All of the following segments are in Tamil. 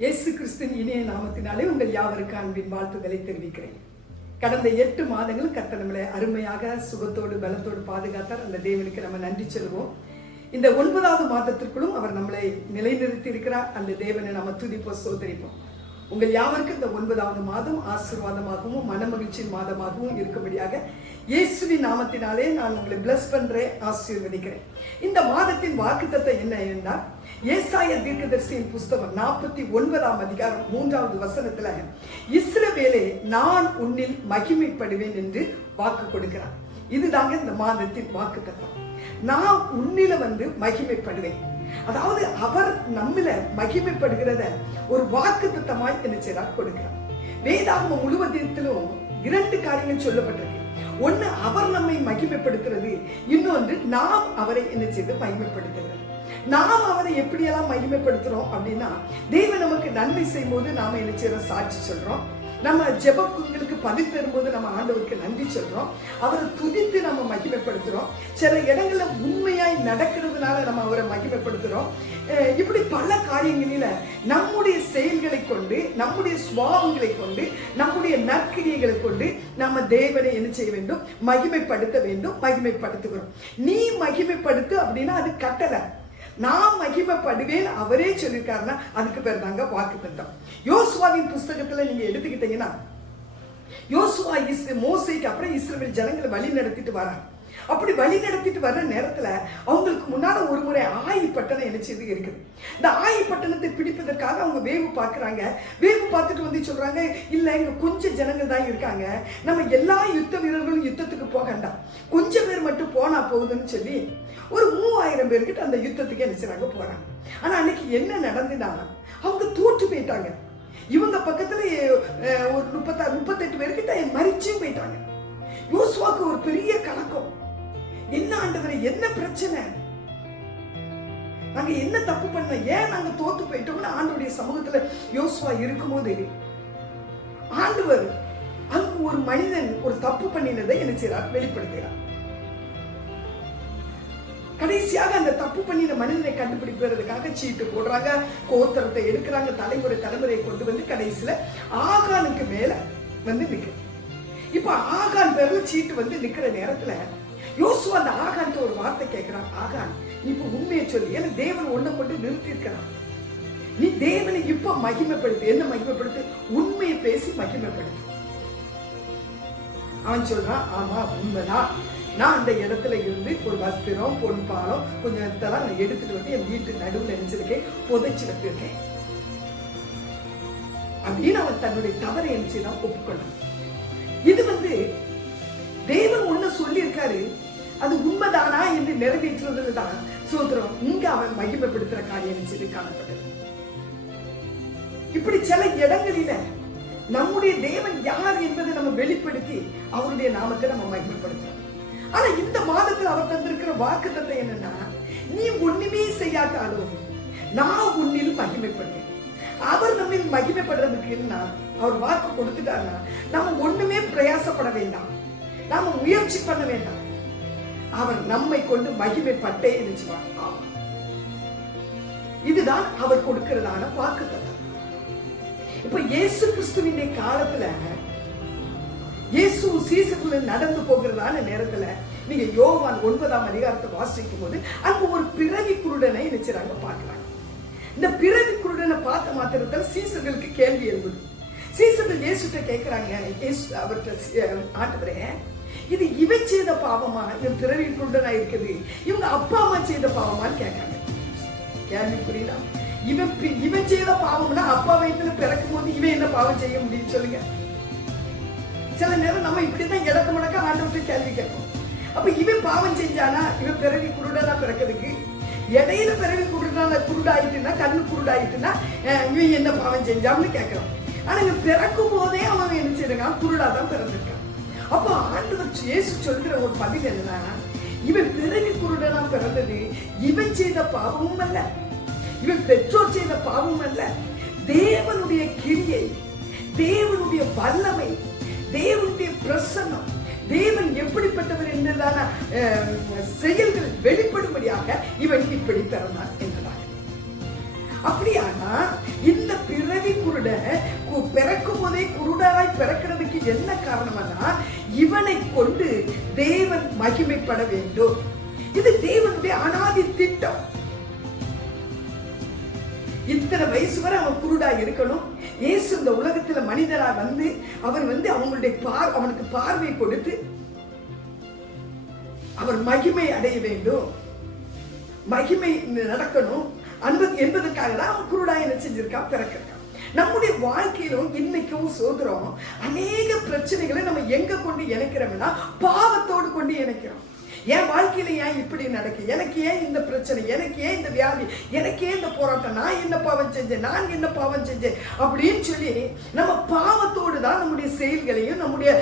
இயேசு கிறிஸ்துவின் இனிய நாமத்தினாலே உங்கள் யாவருக்கு அன்பின் வாழ்த்துக்களை தெரிவிக்கிறேன். கடந்த 8 மாதங்கள் கர்த்தர் நம்மளை அருமையாக சுகத்தோடு பலத்தோடு பாதுகாத்தார். அந்த தேவனுக்கு நம்ம நன்றி சொல்லுவோம். இந்த 9வது மாதத்திற்குள்ளும் அவர் நம்மளை நிலைநிறுத்தி இருக்கிறார். அந்த தேவனை நம்ம துதிப்போம், ஸ்தோத்திரிப்போம். உங்கள் யாவருக்கும் இந்த 9வது மாதம் ஆசீர்வாதமாகவும் மனமகிழ்ச்சியின் மாதமாகவும் இருக்கும்படியாக இயேசுவின் நாமத்தினாலே நான் உங்களை பிளஸ் பண்றேன், ஆசீர்வதிக்கிறேன். இந்த மாதத்தின் வாக்குத்தத்தம் என்ன என்றால், ஏசாயா தீர்க்கதரிசியின் புஸ்தகம் 49ஆம் அதிகாரம் 3வது வசனத்துல, இஸ்ரவேலே நான் உன்னில் மகிமைப்படுவேன் என்று வாக்கு கொடுக்கிறார். இதுதாங்க இந்த மாதத்தின் வாக்குத்தத்தம். நான் உன்னில மகிமைப்படுவேன். அதாவது அவர் நம்மில மகிமைப்படுகிறத ஒரு வாக்குத்தத்தமாய் என்ன செய்றார், கொடுக்கிறார். வேதாகமம் முழுவதிலும் 2 காரியங்கள் சொல்லப்பட்டிருக்கு. ஒன்னு அவர் நம்மை மகிமைப்படுத்துறது, இன்னொன்று நாம் அவரை என்ன செய்து மகிமைப்படுத்துகிறது. நாம் அவரை எப்படியெல்லாம் மகிமைப்படுத்துறோம் அப்படின்னா, தேவன் நமக்கு நன்மை செய்யும் போது நாம என்ன செய்யறோம், சாட்சி சொல்றோம். நம்ம ஜெபங்களுக்கு பதில் பெறும்போது நம்ம ஆண்டவருக்கு நன்றி சொல்றோம். அவரை துதித்து நம்ம மகிமைப்படுத்துறோம். சில இடங்கள்ல உண்மையாய் நடக்கிறதுனால நம்ம அவரை மகிமைப்படுத்துறோம். இப்படி பல காரியங்களில நம்முடைய செயல்களை கொண்டு, நம்முடைய சுபாவங்களை கொண்டு, நம்முடைய நற்கிரியைகளை கொண்டு நம்ம தேவனை என்ன செய்ய வேண்டும், மகிமைப்படுத்த வேண்டும், மகிமைப்படுத்துகிறோம். நீ மகிமைப்படுத்து அப்படின்னா அது கட்டளை. நான் மகிமைப்படுவேன் அவரே சொல்லியிருக்காருன்னா அதுக்கு பேர் தாங்க வாக்குத்தத்தம். யோசுவாவின் புஸ்தகத்துல நீங்க எடுத்துக்கிட்டீங்கன்னா, யோசுவா மோசேக்கு அப்புறம் இஸ்ரவேல் ஜனங்களை வழி நடத்திட்டு வராங்க. அப்படி வழி நடத்திட்டு வர்ற நேரத்துல அவங்களுக்கு முன்னால ஒரு முறை ஆயி பட்டணம் என்ன செய்து இருக்குது. இந்த ஆயி பட்டணத்தை பிடிப்பதற்காக அவங்க வேவு பார்க்கறாங்க. வேவு பார்த்துட்டு சொல்றாங்க, இல்ல இங்க கொஞ்சம் ஜனங்கள் தான் இருக்காங்க, நம்ம எல்லா யுத்த வீரர்களும் யுத்தத்துக்கு போகண்டாம், கொஞ்சம் பேர் மட்டும் போனா போகுதுன்னு சொல்லி ஒரு 3000 பேர்கிட்ட அந்த யுத்தத்துக்கு என்ன செய்றாங்க, போறாங்க. ஆனா அன்னைக்கு என்ன நடந்துன்னா, அவங்க தோற்று போயிட்டாங்க. இவங்க பக்கத்துல ஒரு 38 பேர்கிட்ட மரிச்சும் போயிட்டாங்க. யோசுவாக்கு ஒரு பெரிய கலக்கம். என்ன ஆண்டவரே, என்ன பிரச்சனை, நாங்க என்ன தப்பு பண்ண, ஏன் நாங்க தோத்து போயிட்டோம்னு ஆண்டவருடைய சமூகத்துல யோசுவா இருக்கும்போது, ஆண்டவர் அங்கு ஒரு மனிதன் ஒரு தப்பு பண்ணினதை என்ன செய்றார், வெளிப்படுத்துகிறார். கடைசியாக அந்த தப்பு பண்ணின மனிதனை கண்டுபிடிப்பதற்காக சீட்டு போடுறாங்க, கோத்திரத்தை எடுக்கிறாங்க, தலைமுறையை கொண்டு வந்து கடைசியில ஆகானுக்கு மேல நிற்கும். இப்ப ஆகான் பேர்ல சீட்டு நிக்கிற நேரத்துல யோசுவா அந்த ஆகான் ஒரு வார்த்தை கேட்கிறான், ஆகான் இப்ப உண்மையை சொல்லி, ஏன்னா தேவன் ஒன்ன கொண்டு நிறுத்தி இருக்கிறான், நீ தேவனை இப்ப மகிமைப்படுத்து. என்ன மகிமைப்படுத்து, உண்மையை பேசி மகிமைப்படுத்து. அவன் சொல்றான், ஆமா உண்மைதான், நான் அந்த இடத்துல இருந்து ஒரு வஸ்திரம், பொன் பாலம் கொஞ்சம் இதெல்லாம் நான் எடுத்துட்டு என் வீட்டு நடுவில் நினைச்சிருக்கேன், புதைச்சு வச்சிருக்கேன் அப்படின்னு அவன் தன்னுடைய தவறை நினைச்சுதான் ஒப்புக்கொண்டான். இது தேவன் ஒண்ணு சொல்லி இருக்காரு, அது உண்மைதானா என்று நிறைவேற்றுவதுதான் சோதரம். இங்க அவன் மகிமைப்படுத்துற காரியம் சொல்லி காணப்பட்டது. இப்படி சில இடங்களில நம்முடைய தேவன் யார் என்பதை நம்ம வெளிப்படுத்தி அவருடைய நாமத்தை நம்ம மகிமைப்படுத்துறோம். ஆனா இந்த மாதத்தில் அவர் தந்திருக்கிற வாக்குத்தத்தம் என்னன்னா, நீ ஒண்ணுமே செய்யாட்டாலும் நான் உன்னில் மகிமைப்படுவேன். அவர் நம்ம மகிமைப்படுறதுக்கு அவர் வாக்கு கொடுத்துட்டாருன்னா நம்ம ஒண்ணுமே பிரயாசப்பட வேண்டாம், நாம முயற்சி பண்ண வேண்டாம். அவர் நம்மை கொண்டு மகிமைப்பட்டே நினைச்சுவார். இதுதான் அவர் கொடுக்கிறதான வாக்குத்தத்தம். இப்ப இயேசு கிறிஸ்துவின் காலத்துல இயேசு சீசர்கள் நடந்து போகிறதான நேரத்துல நீங்க யோவான் 9ஆம் அதிகாரத்தை வாசிக்கும் போது அங்க ஒரு பிறவி குருடனை நினைச்சாங்க, பாக்குறாங்க. இந்த பிறவி குருடனை பார்த்த மாத்திரத்தில் சீசர்களுக்கு கேள்வி எழுது. சீசர்கள் இயேசுட்ட கேட்கிறாங்க, அவர்கிட்ட, ஆண்டவரே இது இவன் செய்த பாவமா, இவன் பிறவி குருடனா இருக்குது, இவங்க அப்பா அம்மா செய்த பாவமான்னு கேட்காங்க. கேள்வி புரியல. இவன் செய்த பாவம்னா அப்பா வயிற்றுல பிறக்கும் போது இவன் என்ன பாவம் செய்ய முடியும்னு சொல்லுங்க. சில நேரம் நம்ம இப்படிதான் இடக்க முடக்க ஆண்டவர்கிட்ட கேள்வி கேட்போம். அப்ப இவன் பாவம் செஞ்சானா, இவன் பிறவி குருடனா பிறக்கிறதுக்கு, இடையில பிறவி குருடாயிட்டுனா, கண்ணு குருடாயிட்டுனா இவன் என்ன பாவம் செஞ்சான்னு கேட்கிறோம். ஆனா இவன் பிறக்கும் போதே அவன் என்ன செய்யறான், குருடாதான் பிறந்திருக்கான். அப்ப ஆண்டவர் இயேசு சொல்கிற ஒரு பதில் என்னன்னா, இவன் பிறவி குருடனா பிறந்தது இவன் செய்த பாவமும் அல்ல, இவன் பெற்றோர் செய்த பாவமும் அல்ல, தேவனுடைய கிரியை, தேவனுடைய வல்லமை, தேவனுடைய பிரசன்னம், தேவன் எப்படிப்பட்டவர் என்றதான செயல்கள் வெளிப்படும்படியாக இவன் இப்படி பிறந்தான் என்றார். அப்படியானா இந்த பிறவி குருட பிறக்கும் போதே குருடராய் பிறக்கிறதுக்கு என்ன காரணம்னா இவனை கொண்டு தேவன் மகிமைப்பட வேண்டும். இது தேவனுடைய அனாதி திட்டம். இத்தனை வயசு வரை அவன் குருடா இருக்கணும். இயேசு இந்த உலகத்துல மனிதரா வந்து அவர் அவங்களுடைய அவனுக்கு பார்வை கொடுத்து அவர் மகிமை அடைய வேண்டும், மகிமை நடக்கணும் என்பதற்காக தான் அவன் குருடா என்ன செஞ்சிருக்கான், பிறக்கிறான். நம்முடைய வாழ்க்கையிலும் இன்னைக்கும் சோதரம் அநேக பிரச்சனைகளை நம்ம எங்க கொண்டு இணைக்கிறோம்னா பாவத்தோடு கொண்டு இணைக்கிறோம். என் வாழ்க்கையில ஏன் இப்படி நடக்கு, எனக்கு ஏன் இந்த பிரச்சனை, எனக்கு ஏன் இந்த வியாதி, எனக்கு ஏன் இந்த போராட்டம், நான் என்ன பாவம் செஞ்சேன், நான் என்ன பாவம் செஞ்சேன் அப்படின்னு சொல்லி நம்ம பாவத்தோடு தான் நம்முடைய செயல்களையும் நம்முடைய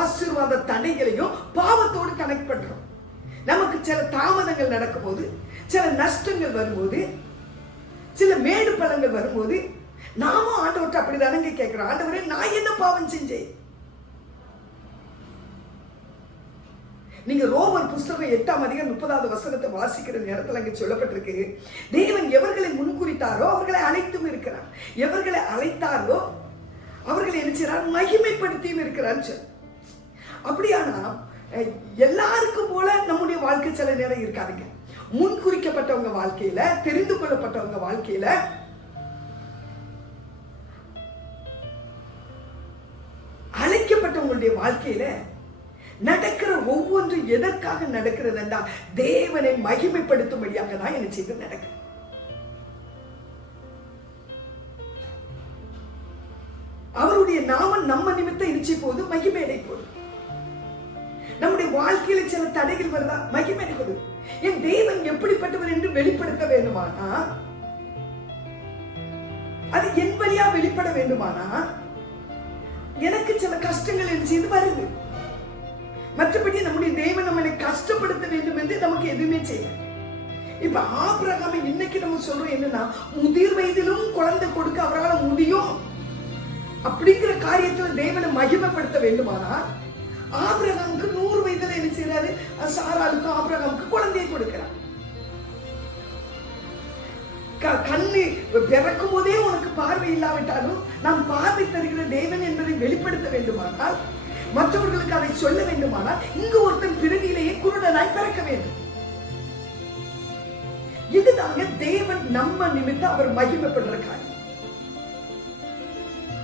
ஆசீர்வாத தடைகளையும் பாவத்தோடு கனெக்ட் பண்றோம். நமக்கு சில தாமதங்கள் நடக்கும் போது, சில நஷ்டங்கள் வரும்போது, சில மேடு பள்ளங்கள் வரும்போது நாமும் ஆண்டவர்கிட்ட அப்படிதானங்க கேட்கிறோம், ஆண்டவரே நான் என்ன பாவம் செஞ்சேன். நீங்க ரோமர் புஸ்தகம் 8:30 வாசிக்கிற நேரத்தில் அங்க சொல்லப்பட்டிருக்கு, தேவன் எவர்களை முன்குறித்தாரோ அவர்களை அழைத்தும் இருக்கிறார், எவர்களை அழைத்தாரோ அவர்களை என்ன செய்றார், மகிமைப்படுத்தியும் இருக்கிறார். அப்படியானா எல்லாருக்கும் போல நம்முடைய வாழ்க்கை சில நேரம் இருக்காதுங்க. முன்குறிக்கப்பட்டவங்க வாழ்க்கையில, தெரிந்து கொள்ளப்பட்டவங்க வாழ்க்கையில அழைக்கப்பட்டவங்களுடைய வாழ்க்கையில நடக்கிற ஒவ்வொன்றும் எதற்காக நடக்கிறது என்றால் தேவனை மகிமைப்படுத்தும்படியாக தான் என்ன செய்து நடக்குது. அவருடைய நாமம் நம்ம நிமித்தம் இனிச்சு போது மகிமை அடை போது. நம்முடைய வாழ்க்கையில சில தடைகள் வருதா, மகிமை அடைவது. என் தேவன் எப்படிப்பட்டவர் என்று வெளிப்படுத்த வேண்டுமானா, அது என் வழியா வெளிப்பட வேண்டுமானா எனக்கு சில கஷ்டங்கள் என்ன செய்து வருது. மற்றபடி நம்முடைய தேவன் நம்மளை கஷ்டப்படுத்த வேண்டும் என்று நமக்கு எதுவுமே செய்யல. இப்ப ஆபிரகாமை இன்னைக்கு நம்ம சொல்றோம் என்னன்னா, முதிர் வயதிலும் குழந்தை கொடுக்க அவரால் முடியும் அப்படிங்கிற காரியத்துல தேவனை மகிமைப்படுத்த வேண்டுமானா ஆபிரகாமுக்கு 100 வயதுல என்ன செய்யறாரு, சாராளுக்கும் ஆபிரகாமுக்கு குழந்தையை கொடுக்கிறார். கண்ணு பிறக்கும் போதே உனக்கு பார்வை இல்லாவிட்டாலும் நாம் பார்வை தருகிற தேவன் என்பதை வெளிப்படுத்த வேண்டுமானால், மற்றவர்களுக்கு அதை சொல்ல வேண்டுமானால் இங்கு ஒருத்தன் பிறவியிலேயே குருடனாய் பிறக்க வேண்டும். இதுதாங்க தேவன் நம்ம நிமித்தம் அவர் மகிமைப்படுற காரியம்.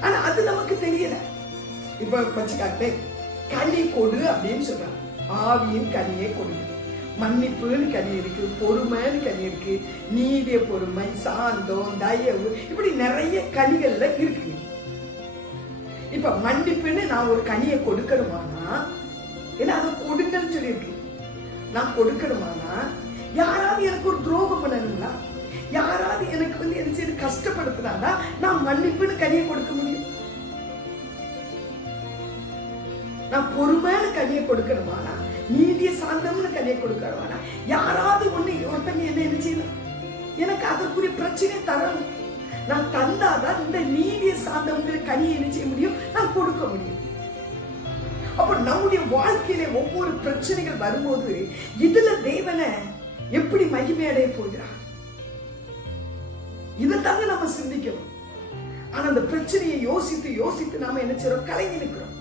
ஆனா அது நமக்கு தெரியல. இப்ப வச்சுக்காட்டே கனி கொடு அப்படின்னு சொல்றாங்க. ஆவியின் கனியை கொடு. மன்னிப்புன்னு கனி இருக்கு, பொறுமைன்னு கனி இருக்கு, நீடிய பொறுமை, சாந்தம், தயவு, இப்படி நிறைய கனிகள்ல இருக்கு. இப்ப மன்னிப்புன்னு நான் ஒரு கனியை கொடுக்கணுமானா, ஏன்னா அதை கொடுங்கன்னு சொல்லியிருக்கு, நான் கொடுக்கணுமானா யாராவது எனக்கு ஒரு துரோகம் பண்ணணுங்களா, யாராவது எனக்கு என்ன செய்து கஷ்டப்படுத்தினாதான் நான் மன்னிப்புன்னு கனியை கொடுக்க முடியும். நான் பொறுமையான கனியை கொடுக்கணுமானா, நீதிய சாந்தம்னு கனியை கொடுக்கணுமானா, யாராவது ஒருத்தங்க என்ன செய்யணும், எனக்கு அதற்குரிய பிரச்சனை தரணும். நான் தந்தாதான் இந்த நீதிய சாந்தம்ங்கிற கனியை என்ன செய்ய முடியும், நான் கொடுக்க முடியும். அப்ப நம்முடைய வாழ்க்கையில ஒவ்வொரு பிரச்சனைகள் வரும்போது இதுல தேவனை எப்படி மகிமை அடைய போகிறார், இதைத்தாங்க நம்ம சிந்திக்கணும். ஆனா அந்த பிரச்சனையை யோசித்து யோசித்து நாம என்ன செய்யறோம், கலங்கி நிற்கிறோம்.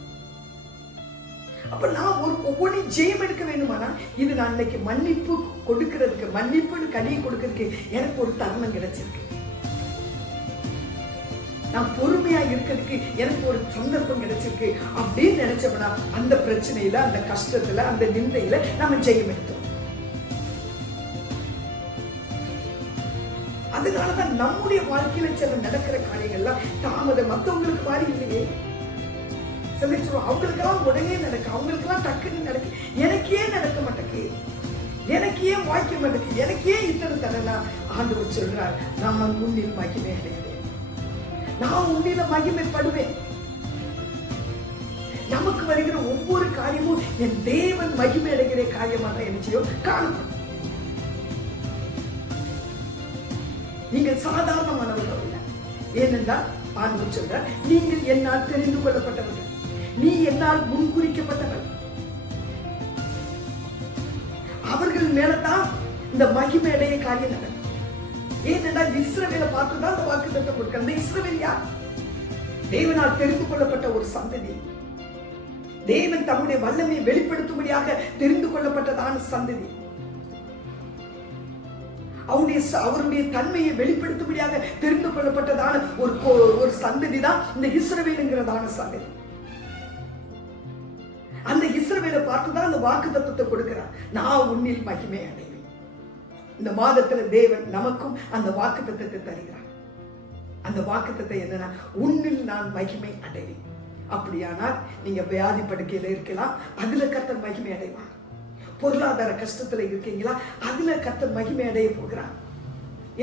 அப்ப நான் ஒவ்வொன்றையும் ஜெயம் எடுக்க வேண்டுமானா, இது நான் இன்னைக்கு மன்னிப்பு கொடுக்கிறதுக்கு, மன்னிப்புன்னு கனியை கொடுக்கிறதுக்கு எனக்கு ஒரு தருணம் கிடைச்சிருக்கு, நான் பொறுமையா இருக்கிறதுக்கு எனக்கு ஒரு சந்தர்ப்பம் கிடைச்சிருக்கு அப்படின்னு நினைச்சோம்னா அந்த பிரச்சனையில, அந்த கஷ்டத்துல, அந்த நிந்தையில நம்ம ஜெயம் எடுத்தோம். அதனாலதான் நம்முடைய வாழ்க்கையில சில நடக்கிற காரியங்கள்லாம் தாமதம். மற்றவங்களுக்கு மாதிரி இல்லையே, அவங்களுக்கெல்லாம் உடனே நடக்கு, அவங்களுக்கெல்லாம் டக்குன்னு நடக்கு, எனக்கு ஏன் நடக்க மாட்டேக்கு, எனக்கு ஏன் வாய்க்க மாட்டேக்கு, எனக்கு ஏன் இத்தனை தரனா. ஆண்டவர் சொல்றார், நம்ம முன்னில் மகிமை அடைவேன், நான் உன்னில மகிமைப்படுவேன். நமக்கு வருகிற ஒவ்வொரு காரியமும் என் தேவன் மகிமை அடைகிற காரியமாக என்ன செய்யும் காணப்படும். நீங்கள் சாதாரணமானவர்கள் இல்லை. ஏனென்றால் ஆண்டவர் சொல்றார், நீங்கள் என்னால் தெரிந்து கொள்ளப்பட்டவர்கள், நீ என்னால் முன்குறிக்கப்பட்டவர்கள். அவர்கள் மேலதான் இந்த மகிமை அடைய காரியம் நடக்கும். ஏனென்றால் இஸ்ரவேலை பார்த்துதான் அந்த வாக்குத்தத்தம் கொடுக்க. அந்த இஸ்ரவேல் யார்? தேவனால் தெரிந்து கொள்ளப்பட்ட ஒரு சந்ததி. தேவன் தம்முடைய வல்லமையை வெளிப்படுத்தும்படியாக தெரிந்து கொள்ளப்பட்டதான சந்ததி. அவருடைய தன்மையை வெளிப்படுத்தும்படியாக தெரிந்து கொள்ளப்பட்டதான ஒரு சந்ததி தான் இந்த இஸ்ரவேலுங்கிறதான சந்ததி. அந்த இஸ்ரவேலை பார்த்துதான் அந்த வாக்குத்தத்தத்தை கொடுக்கிறார். நான் உன்னில் மகிமை அடைவேன். இந்த மாதத்துல தேவன் நமக்கும் அந்த வாக்குத்தத்தத்தை தருகிறார். அந்த வாக்குத்தத்தம் என்னன்னா, உன்னில் நான் மகிமை அடைவேன். அப்படியானால் நீங்க வியாதி படுக்கையில இருக்கலாம், அதுல கர்த்தர் மகிமை அடைவார். பொருளாதார கஷ்டத்துல இருக்கீங்களா, அதுல கர்த்தர் மகிமை அடைய போகிறார்.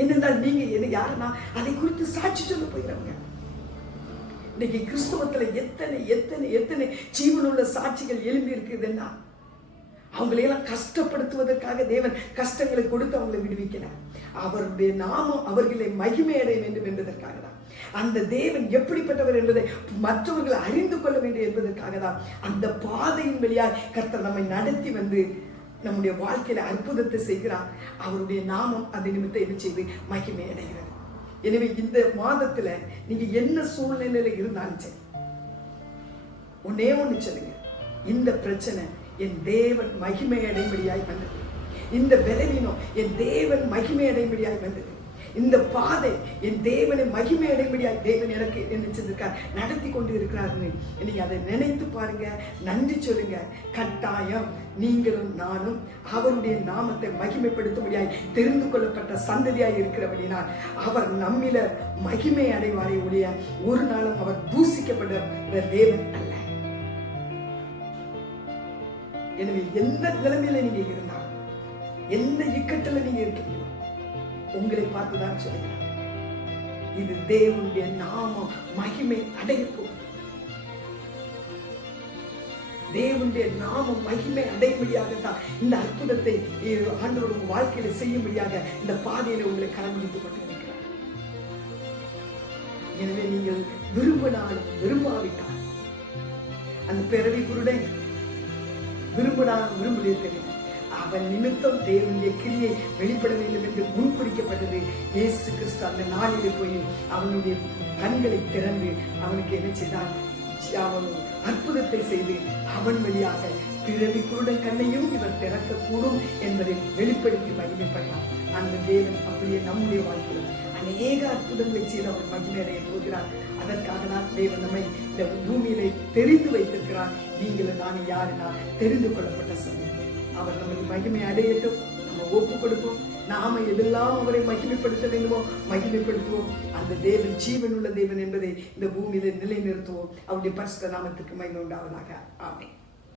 என்னென்றால் நீங்க என்ன யாருன்னா அதை குறித்து சாட்சி சொல்ல போகிறவங்க. இன்னைக்கு கிறிஸ்துவத்துல எத்தனை எத்தனை எத்தனை ஜீவனுள்ள சாட்சிகள் எழும்பி இருக்குதுன்னா, அவங்களையெல்லாம் கஷ்டப்படுத்துவதற்காக தேவன் கஷ்டங்களை கொடுத்து அவங்களை விடுவிக்கல. அவருடைய நாமம் அவர்களை மகிமை அடைய வேண்டும் என்பதற்காக தான். அந்த தேவன் எப்படிப்பட்டவர் என்பதை மற்றவர்கள் அறிந்து கொள்ள வேண்டும் என்பதற்காக தான் அந்த பாதையின் வழியாக கர்த்தர் நம்மை நடத்தி வந்து நம்முடைய வாழ்க்கையில அற்புதத்தை செய்கிறார். அவருடைய நாமம் அந்த நிமித்தம் என்ன செய்து மகிமை அடைகிறது. எனவே இந்த மாதத்துல நீங்க என்ன சூழ்நிலையில இருந்தாலும் சரி, ஒன்னே ஒண்ணு சொல்லுங்க, இந்த பிரச்சனை என் தேவன் மகிமை அடைம்படியாய் வந்தது. இந்த பலவீனம் என் தேவன் மகிமை அடைம்படியாய் வந்தது. இந்த பாதை என் தேவனை மகிமை அடைம்படியாய் தேவன் எனக்கு என்ன செஞ்சிருக்கார், நடத்தி கொண்டு இருக்கிறாருன்னு நீங்க அதை நினைத்து பாருங்க, நன்றி சொல்லுங்க. கட்டாயம் நீங்களும் நானும் அவருடைய நாமத்தை மகிமைப்படுத்தும்படியாய் தெரிந்து கொள்ளப்பட்ட சந்ததியாய் இருக்கிறபடினால் அவர் நம்மில மகிமை அடைவாரை உடைய ஒரு நாளும் அவர் தூசிக்கப்பட்ட தேவன் அல்ல. எனவே எந்த நிலைமையில நீங்க இருந்தாலும், எந்த இக்கட்டுல நீங்க இருக்கீங்களோ, உங்களை பார்த்துதான் சொல்லுங்க, இது தேவனுடைய நாமம் மகிமை அடைய போகுது. தேவனுடைய நாமம் மகிமை அடையும்படியாகத்தான் இந்த அற்புதத்தை ஆண்டவர் உங்க வாழ்க்கையில செய்யும்படியாக இந்த பாதையில உங்களை கலந்துவிட்டுக் கொண்டிருக்கிறார். எனவே நீங்கள் விரும்பினாலும் விரும்பாவிட்டால், அந்த பிறவி குருடன் விரும்பினாலும் விரும்புதே தெரியும், அவன் நிமித்தம் தேவனுடைய கிரியை வெளிப்பட வேண்டும் என்று முன்குறிக்கப்பட்டது. இயேசு கிறிஸ்து அந்த நாளிலே போய் அவனுடைய கண்களை திறந்து அவனுக்கு என்ன செய்தான், அவன் அற்புதத்தை செய்து அவன் வழியாக பிறவி குருடன் கண்ணையும் இவர் திறக்கக்கூடும் என்பதை வெளிப்படுத்தி மகிமைப்பட்டான். அந்த தேவன் அப்படியே நம்முடைய வாழ்க்கையில் அநேக அற்புதங்களை செய்து அவர் மகிமை அடைய போகிறார். அதற்காக தான் தேவன் நம்மை இந்த பூமியிலே தெரிந்து வைத்திருக்கிறார். நீங்களும் நானும் யாருன்னா தெரிந்து கொள்ளப்பட்ட சந்ததி. அவர் நமக்கு மகிமை அடையட்டும். நம்ம ஒப்பு கொடுப்போம். நாம எதெல்லாம் அவரை மகிமைப்படுத்த வேண்டுமோ மகிமைப்படுத்துவோம். அந்த தேவன் ஜீவன் உள்ள தேவன் என்பதை இந்த பூமியில நிலைநிறுத்துவோம். அவருடைய பரிசுத்த நாமத்துக்கு மகிமை உண்டாவதாக. ஆமென்.